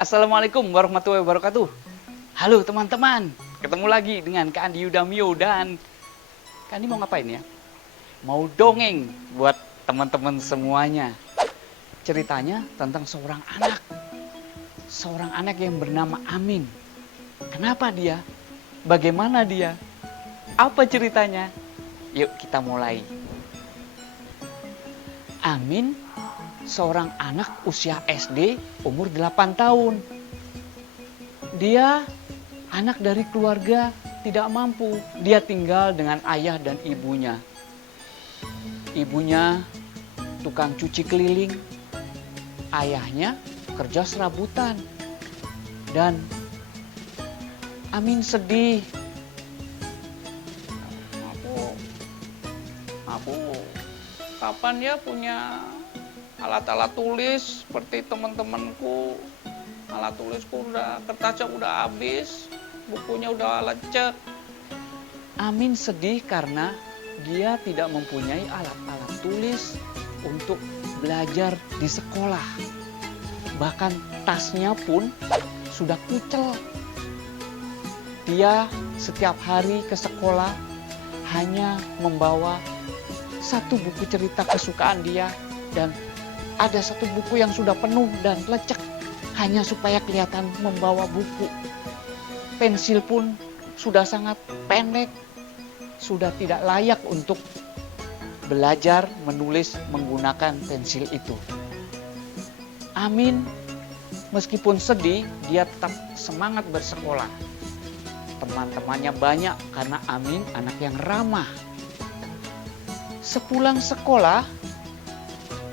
Assalamualaikum warahmatullahi wabarakatuh. Halo teman-teman, ketemu lagi dengan Kak Andi Udamio dan Kak Andi mau ngapain ya? Mau dongeng buat teman-teman semuanya. Ceritanya tentang seorang anak yang bernama Amin. Kenapa dia? Bagaimana dia? Apa ceritanya? Yuk kita mulai. Amin seorang anak usia SD umur 8 tahun. Dia anak dari keluarga tidak mampu. Dia tinggal dengan ayah dan ibunya. Ibunya tukang cuci keliling. Ayahnya kerja serabutan. Dan Amin sedih. Aku kapan ya punya alat-alat tulis seperti teman-temanku. Alat tulisku kertasnya udah habis, bukunya udah lecek. Amin sedih karena dia tidak mempunyai alat-alat tulis untuk belajar di sekolah. Bahkan tasnya pun sudah kucel. Dia setiap hari ke sekolah hanya membawa satu buku cerita kesukaan dia dan ada satu buku yang sudah penuh dan lecek hanya supaya kelihatan membawa buku. Pensil pun sudah sangat pendek, sudah tidak layak untuk belajar menulis menggunakan pensil itu. Amin meskipun sedih, dia tetap semangat bersekolah. Teman-temannya banyak karena Amin anak yang ramah. Sepulang sekolah,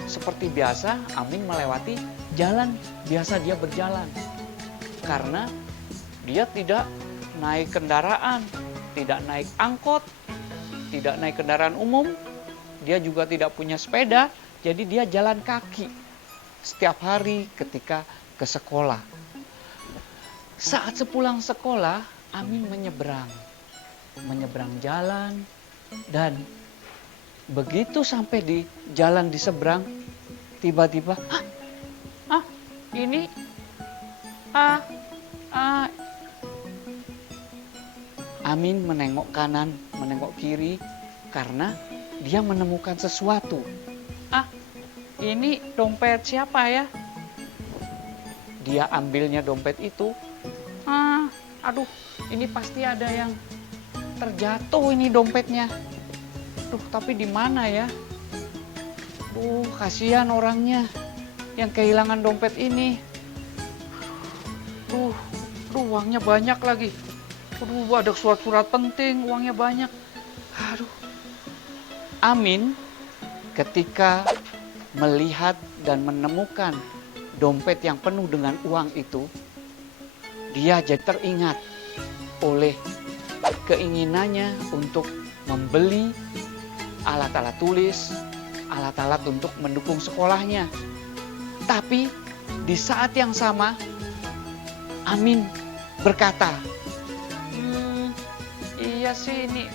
seperti biasa, Amin melewati jalan biasa dia berjalan. Karena dia tidak naik kendaraan, tidak naik angkot, tidak naik kendaraan umum, dia juga tidak punya sepeda, jadi dia jalan kaki setiap hari ketika ke sekolah. Saat sepulang sekolah, Amin menyeberang jalan dan begitu sampai di jalan di seberang, tiba-tiba, ini, Amin menengok kanan, menengok kiri, karena dia menemukan sesuatu. Ini dompet siapa ya? Dia ambilnya dompet itu. Aduh, ini pasti ada yang terjatuh ini dompetnya. Tapi di mana ya? Kasihan orangnya yang kehilangan dompet ini. Uangnya banyak lagi. Ada surat-surat penting, uangnya banyak. Amin ketika melihat dan menemukan dompet yang penuh dengan uang itu, dia jadi teringat oleh keinginannya untuk membeli alat-alat tulis, alat-alat untuk mendukung sekolahnya. Tapi di saat yang sama, Amin berkata, iya sih ini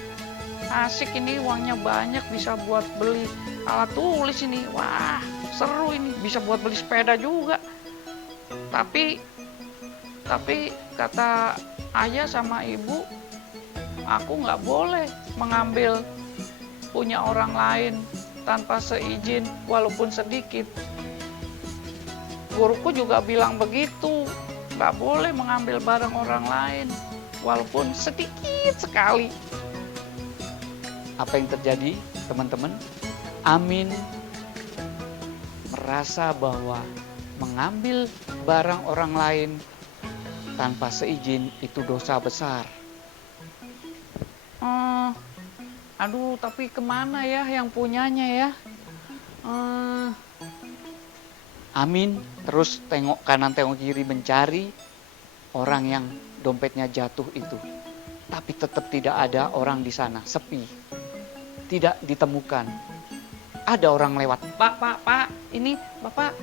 asik, ini uangnya banyak, bisa buat beli alat tulis ini. Wah, seru ini, bisa buat beli sepeda juga. Tapi kata ayah sama ibu, aku nggak boleh mengambil punya orang lain tanpa seizin walaupun sedikit. Guruku juga bilang begitu, nggak boleh mengambil barang orang lain walaupun sedikit sekali. Apa yang terjadi, teman-teman? Amin merasa bahwa mengambil barang orang lain tanpa seizin itu dosa besar. Tapi kemana ya yang punyanya ya? Amin terus tengok kanan tengok kiri mencari orang yang dompetnya jatuh itu. Tapi tetap tidak ada orang di sana, sepi. Tidak ditemukan. Ada orang lewat. Pak, ini Bapak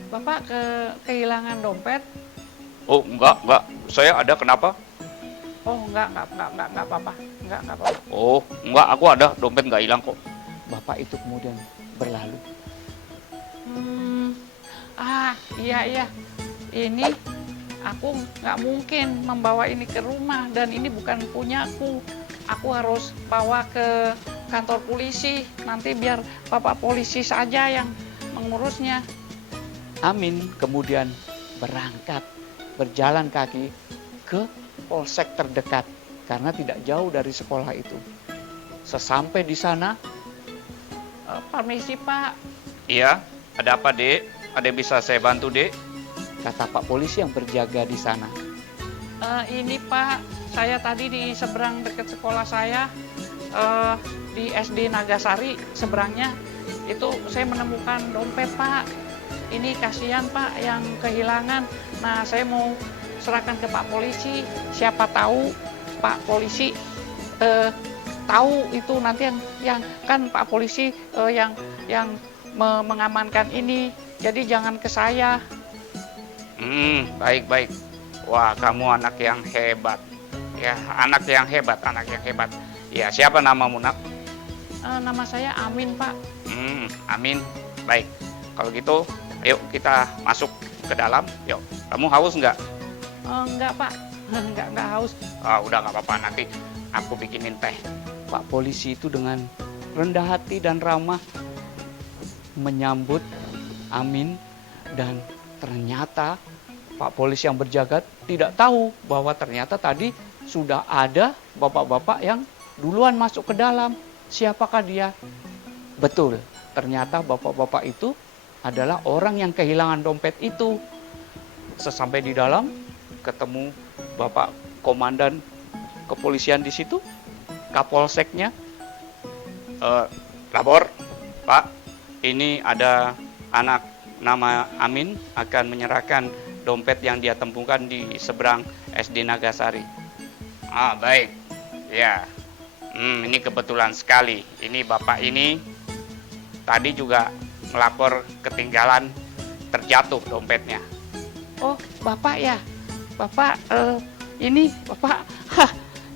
kehilangan dompet. Oh, enggak. Saya ada, kenapa? Oh, enggak apa-apa. Enggak apa-apa. Oh, enggak, aku ada, dompet enggak hilang kok. Bapak itu kemudian berlalu. iya iya. Ini aku nggak mungkin membawa ini ke rumah dan ini bukan punyaku. Aku harus bawa ke kantor polisi. Nanti biar bapak polisi saja yang mengurusnya. Amin kemudian berjalan kaki ke polsek terdekat karena tidak jauh dari sekolah itu. Sesampai di sana, permisi Pak, Iya, ada apa, Dek? Ada yang bisa saya bantu, Dek? kata Pak polisi yang berjaga di sana. Ini Pak, saya tadi di seberang dekat sekolah saya, di SD Nagasari seberangnya, itu saya menemukan dompet Pak. Ini kasihan Pak yang kehilangan. Nah, saya mau serahkan ke Pak polisi. Siapa tahu Pak polisi tahu itu nanti yang kan Pak polisi yang mengamankan ini. Jadi jangan ke saya. Baik. Wah, kamu anak yang hebat. Ya, anak yang hebat. Ya, siapa namamu, Nak? Nama saya Amin Pak. Amin. Baik. Kalau gitu, ayo kita masuk ke dalam. Yuk, kamu haus nggak? Enggak Pak, enggak haus. Udah nggak apa-apa, nanti aku bikinin teh. Pak polisi itu dengan rendah hati dan ramah menyambut Amin, dan ternyata Pak polisi yang berjaga tidak tahu bahwa ternyata tadi sudah ada bapak-bapak yang duluan masuk ke dalam. Siapakah dia? Betul, ternyata bapak-bapak itu adalah orang yang kehilangan dompet itu. Sesampai di dalam, ketemu Bapak Komandan Kepolisian di situ, Kapolseknya. Lapor, Pak, ini ada anak nama Amin akan menyerahkan dompet yang dia temukan di seberang SD Nagasari. Baik. Ya. Ini kebetulan sekali. Ini Bapak ini tadi juga melapor ketinggalan, terjatuh dompetnya. Oh, Bapak ya? Bapak, ini Bapak,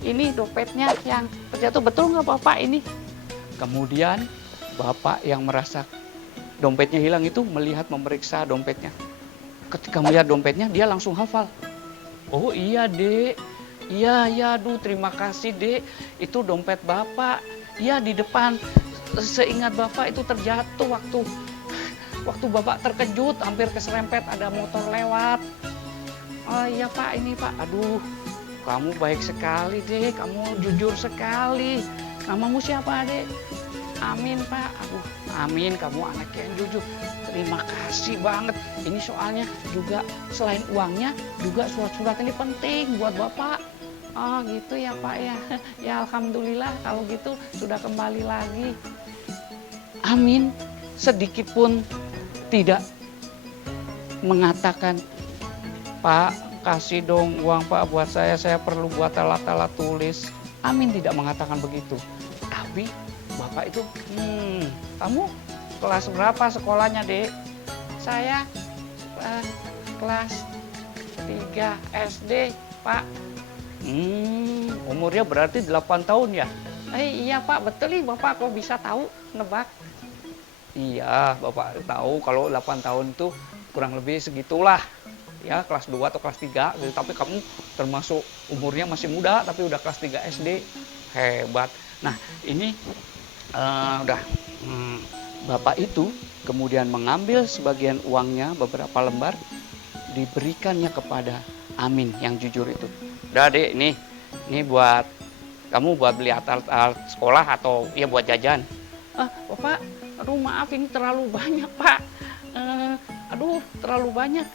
ini dompetnya yang terjatuh, betul nggak Bapak ini? Kemudian Bapak yang merasa dompetnya hilang itu memeriksa dompetnya. Ketika melihat dompetnya, dia langsung hafal. Oh iya Dek, iya, aduh terima kasih Dek, itu dompet Bapak. Iya di depan, seingat Bapak itu terjatuh waktu Bapak terkejut, hampir keserempet ada motor lewat. Oh iya Pak, ini Pak, aduh kamu baik sekali Dek, kamu jujur sekali. Namamu siapa Dek? Amin Pak. Aduh Amin, kamu anak yang jujur. Terima kasih banget. Ini soalnya juga selain uangnya, juga surat-surat ini penting buat Bapak. Oh gitu ya Pak ya. Ya alhamdulillah kalau gitu sudah kembali lagi. Amin sedikit pun tidak mengatakan, Pak kasih dong uang Pak buat saya perlu buat alat-alat tulis. Amin tidak mengatakan begitu. Tapi Bapak itu, kamu kelas berapa sekolahnya Dek? Saya kelas 3 SD Pak. Umurnya berarti 8 tahun ya? Iya Pak, betul nih Bapak kok bisa tahu nebak? Iya, Bapak tahu kalau 8 tahun itu kurang lebih segitulah. Ya, kelas 2 atau kelas 3. Tapi kamu termasuk umurnya masih muda, tapi udah kelas 3 SD. Hebat. Nah, ini Bapak itu kemudian mengambil sebagian uangnya, beberapa lembar, diberikannya kepada Amin yang jujur itu. Udah Dek, ini buat kamu buat beli alat sekolah atau ya buat jajan. Bapak, aduh maaf ini terlalu banyak Pak. Aduh terlalu banyak.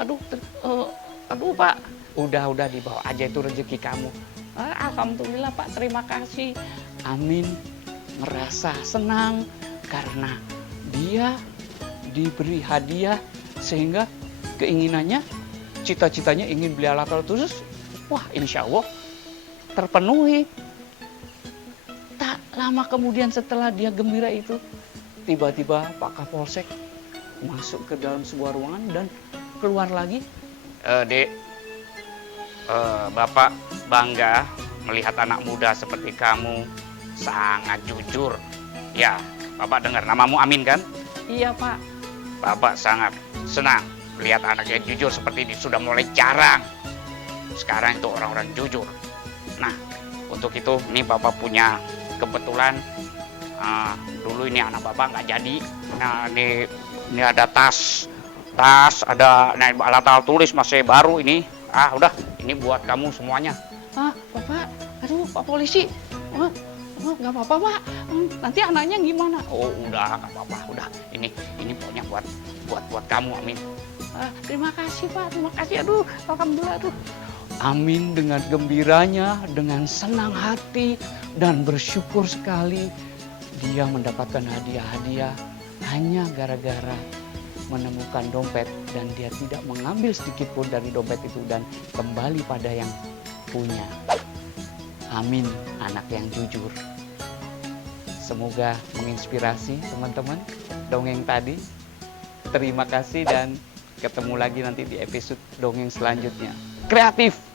Aduh Pak. Udah dibawa aja, itu rezeki kamu. Alhamdulillah Pak, terima kasih. Amin merasa senang karena dia diberi hadiah sehingga keinginannya, cita-citanya ingin beli alat-alat khusus, wah insya Allah terpenuhi. Tak lama kemudian setelah dia gembira itu, tiba-tiba Pak Kapolsek masuk ke dalam sebuah ruangan dan keluar lagi. Dek, Bapak bangga melihat anak muda seperti kamu, sangat jujur. Ya, Bapak dengar namamu Amin kan? Iya Pak. Bapak sangat senang lihat anak yang jujur seperti ini, sudah mulai jarang sekarang itu orang-orang jujur. Nah, untuk itu ini Bapak punya kebetulan, dulu ini anak Bapak nggak jadi. Nah, ini ada tas, ada alat tulis masih baru ini. Udah, ini buat kamu semuanya. Bapak, aduh Pak Polisi, nggak apa-apa Pak, nanti anaknya gimana? Oh, udah nggak apa-apa, udah. Ini pokoknya buat kamu, Amin. Terima kasih Pak, terima kasih, aduh, alhamdulillah, aduh. Amin dengan gembiranya, dengan senang hati, dan bersyukur sekali dia mendapatkan hadiah-hadiah hanya gara-gara menemukan dompet dan dia tidak mengambil sedikit pun dari dompet itu dan kembali pada yang punya. Amin, anak yang jujur. Semoga menginspirasi teman-teman dongeng tadi. Terima kasih dan ketemu lagi nanti di episode dongeng selanjutnya. Kreatif!